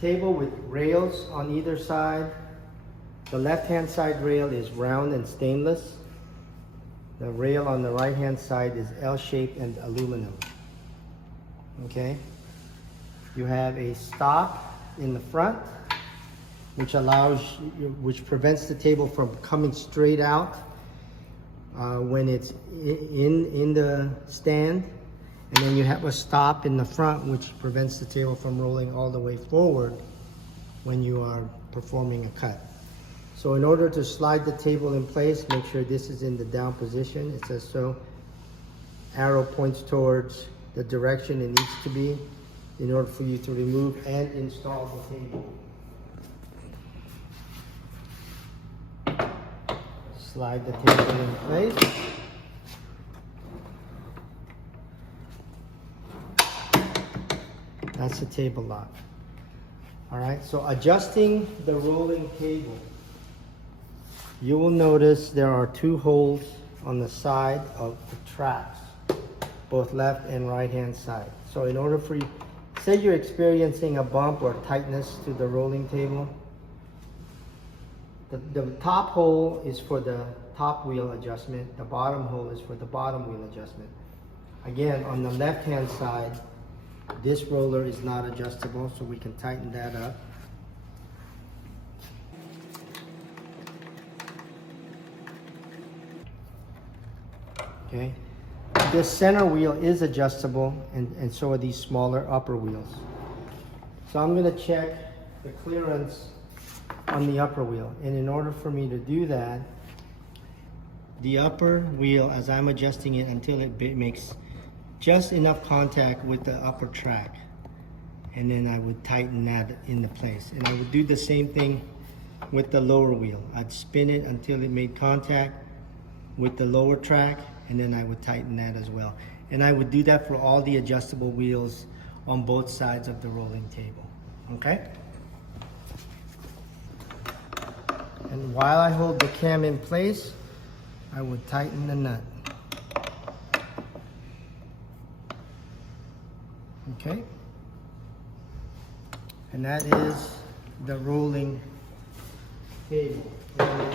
table with rails on either side. The left-hand side rail is round and stainless. The rail on the right-hand side is L-shaped and aluminum. Okay? You have a stop in the front, which prevents the table from coming straight out when it's in the stand. And then you have a stop in the front, which prevents the table from rolling all the way forward when you are performing a cut. So in order to slide the table in place, make sure this is in the down position. It says so. Arrow points towards the direction it needs to be in order for you to remove and install the table. Slide the table in place. That's the table lock. All right, so adjusting the rolling table, you will notice there are two holes on the side of the tracks, both left and right hand side. So in order for you, say you're experiencing a bump or tightness to the rolling table, the top hole is for the top wheel adjustment, the bottom hole is for the bottom wheel adjustment. Again, on the left hand side, this roller is not adjustable, so we can tighten that up. Okay, this center wheel is adjustable, and so are these smaller upper wheels. So I'm going to check the clearance on the upper wheel, and in order for me to do that, the upper wheel, as I'm adjusting it until it makes just enough contact with the upper track, and then I would tighten that into place. And I would do the same thing with the lower wheel. I'd spin it until it made contact with the lower track, and then I would tighten that as well. And I would do that for all the adjustable wheels on both sides of the rolling table. Okay? And while I hold the cam in place, I would tighten the nut. Okay? And that is the rolling table. And